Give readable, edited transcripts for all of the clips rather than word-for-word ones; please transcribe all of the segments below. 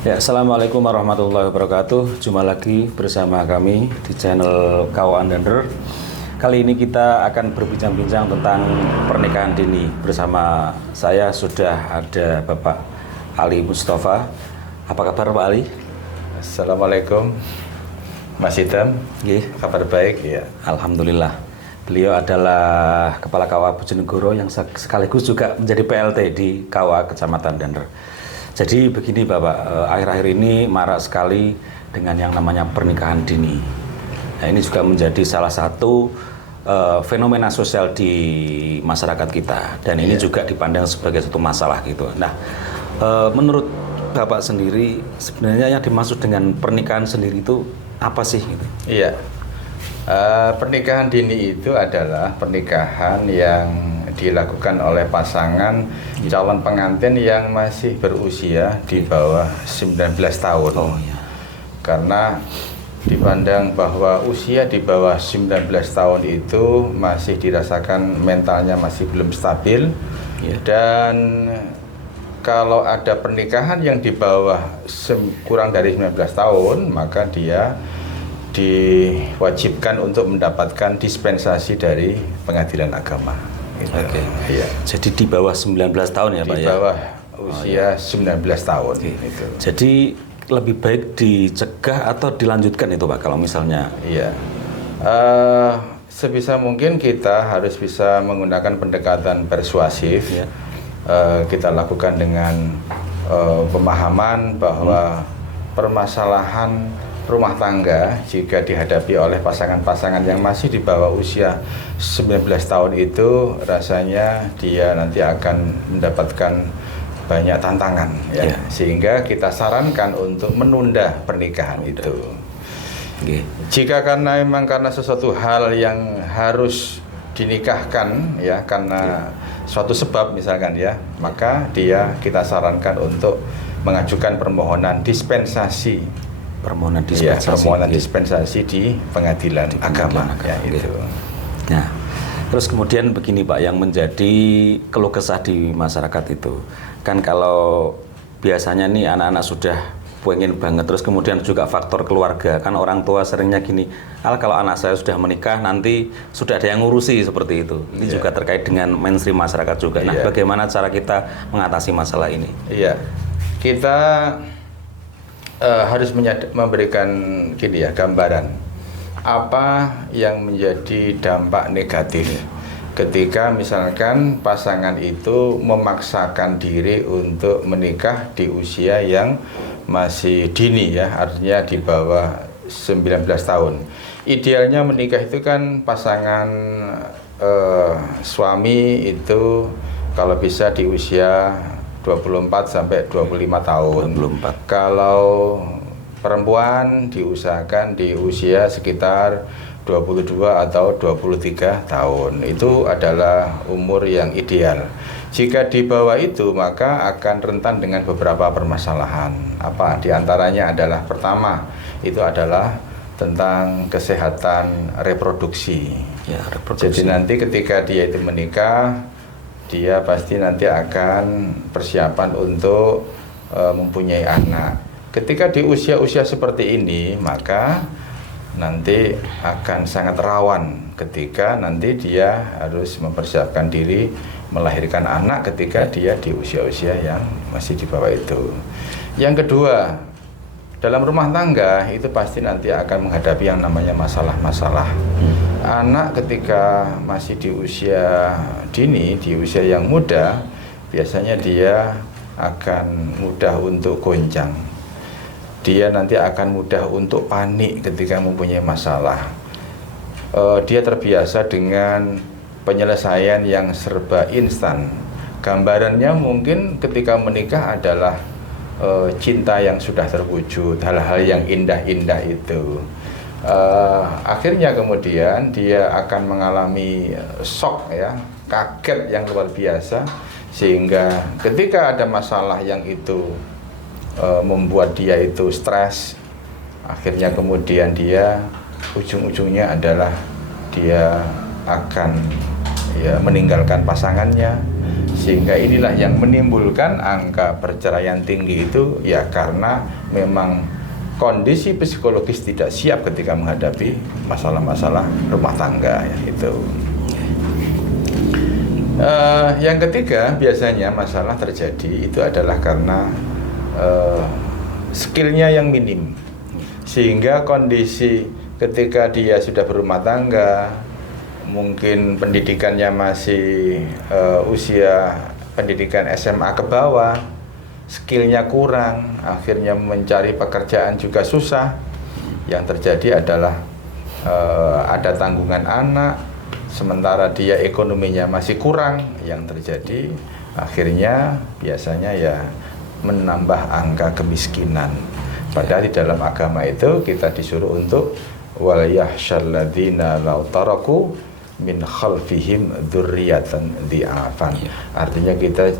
Ya, Assalamualaikum warahmatullahi wabarakatuh. Jumpa lagi bersama kami di channel Kawan Dander. Kali ini kita akan berbincang-bincang tentang pernikahan dini. Bersama saya sudah ada Bapak Ali Mustafa. Apa kabar Pak Ali? Assalamualaikum Mas Hitam. Kabar baik ya. Alhamdulillah. Beliau adalah Kepala KUA Bojonegoro yang sekaligus juga menjadi PLT di KUA Kecamatan Dander. Jadi begini Bapak, akhir-akhir ini marak sekali dengan yang namanya pernikahan dini. Nah, ini juga menjadi salah satu fenomena sosial di masyarakat kita, dan ini juga dipandang sebagai satu masalah gitu. Nah, menurut Bapak sendiri, sebenarnya yang dimaksud dengan pernikahan sendiri itu apa sih? Gitu? Iya, pernikahan dini itu adalah pernikahan yang dilakukan oleh pasangan calon pengantin yang masih berusia di bawah 19 tahun. Oh, iya. Karena dipandang bahwa usia di bawah 19 tahun itu masih dirasakan mentalnya masih belum stabil. Dan kalau ada pernikahan yang di bawah kurang dari 19 tahun, maka dia diwajibkan untuk mendapatkan dispensasi dari pengadilan agama. Gitu. Oke. Iya. Jadi di bawah 19 tahun ya Pak ya? Di bawah usia 19 tahun. Gitu. Jadi lebih baik dicegah atau dilanjutkan itu Pak kalau misalnya? Iya. Sebisa mungkin kita harus bisa menggunakan pendekatan persuasif. Ya. Kita lakukan dengan pemahaman bahwa permasalahan rumah tangga jika dihadapi oleh pasangan-pasangan yang masih di bawah usia 19 tahun itu rasanya dia nanti akan mendapatkan banyak tantangan ya. Sehingga kita sarankan untuk menunda pernikahan itu. Jika karena sesuatu hal yang harus dinikahkan ya karena suatu sebab misalkan ya, maka kita sarankan untuk mengajukan permohonan dispensasi. Permohonan dispensasi di pengadilan agama ya, itu. Nah, terus kemudian begini Pak, yang menjadi keluh kesah di masyarakat itu kan kalau biasanya nih anak-anak sudah pengen banget, terus kemudian juga faktor keluarga kan, orang tua seringnya gini, kalau anak saya sudah menikah nanti sudah ada yang ngurusi, seperti itu. Ini juga terkait dengan mainstream masyarakat juga. Nah, bagaimana cara kita mengatasi masalah ini? Iya, kita harus memberikan gambaran apa yang menjadi dampak negatif ketika misalkan pasangan itu memaksakan diri untuk menikah di usia yang masih dini ya, artinya di bawah 19 tahun. Idealnya menikah itu kan pasangan suami itu kalau bisa di usia 24 sampai 25 tahun. 24. Kalau perempuan diusahakan di usia sekitar 22 atau 23 tahun. Itu adalah umur yang ideal. Jika di bawah itu maka akan rentan dengan beberapa permasalahan. Apa diantaranya adalah pertama itu adalah tentang kesehatan reproduksi. Ya, reproduksi. Jadi nanti ketika dia itu menikah, dia pasti nanti akan persiapan untuk mempunyai anak. Ketika di usia-usia seperti ini, maka nanti akan sangat rawan ketika nanti dia harus mempersiapkan diri melahirkan anak ketika dia di usia-usia yang masih di bawah itu. Yang kedua, dalam rumah tangga itu pasti nanti akan menghadapi yang namanya masalah-masalah. Anak ketika masih di usia dini, di usia yang muda, biasanya dia akan mudah untuk goncang. Dia nanti akan mudah untuk panik ketika mempunyai masalah. Dia terbiasa dengan penyelesaian yang serba instan. Gambarannya mungkin ketika menikah adalah cinta yang sudah terwujud, hal-hal yang indah-indah itu. Akhirnya kemudian dia akan mengalami shock ya, kaget yang luar biasa, sehingga ketika ada masalah yang itu membuat dia itu stres, akhirnya kemudian dia ujung-ujungnya adalah dia akan meninggalkan pasangannya, Sehingga inilah yang menimbulkan angka perceraian tinggi itu ya karena memang kondisi psikologis tidak siap ketika menghadapi masalah-masalah rumah tangga ya itu. Yang ketiga biasanya masalah terjadi itu adalah karena skillnya yang minim, sehingga kondisi ketika dia sudah berumah tangga, mungkin pendidikannya masih usia pendidikan SMA ke bawah, skillnya kurang, akhirnya mencari pekerjaan juga susah. Yang terjadi adalah ada tanggungan anak, sementara dia ekonominya masih kurang. Yang terjadi akhirnya biasanya ya menambah angka kemiskinan. Padahal di dalam agama itu kita disuruh untuk wal yahsyalladzina law taraku min khalfihim dzurriyyatan dhi'afan. Artinya kita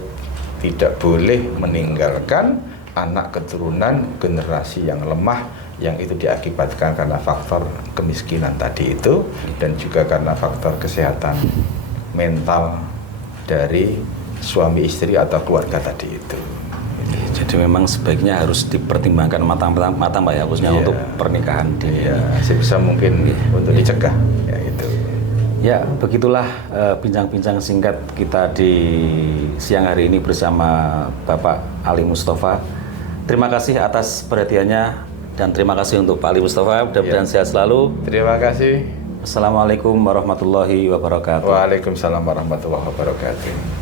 tidak boleh meninggalkan anak keturunan generasi yang lemah, yang itu diakibatkan karena faktor kemiskinan tadi itu dan juga karena faktor kesehatan mental dari suami istri atau keluarga tadi itu. Jadi memang sebaiknya harus dipertimbangkan matang-matang Pak ya, khususnya untuk pernikahan dini. Ya, sebisa mungkin untuk dicegah ya itu. Ya, begitulah bincang-bincang singkat kita di siang hari ini bersama Bapak Ali Mustafa. Terima kasih atas perhatiannya dan terima kasih untuk Pak Ali Mustafa. Mudah-mudahan sehat selalu. Terima kasih. Assalamualaikum warahmatullahi wabarakatuh. Waalaikumsalam warahmatullahi wabarakatuh.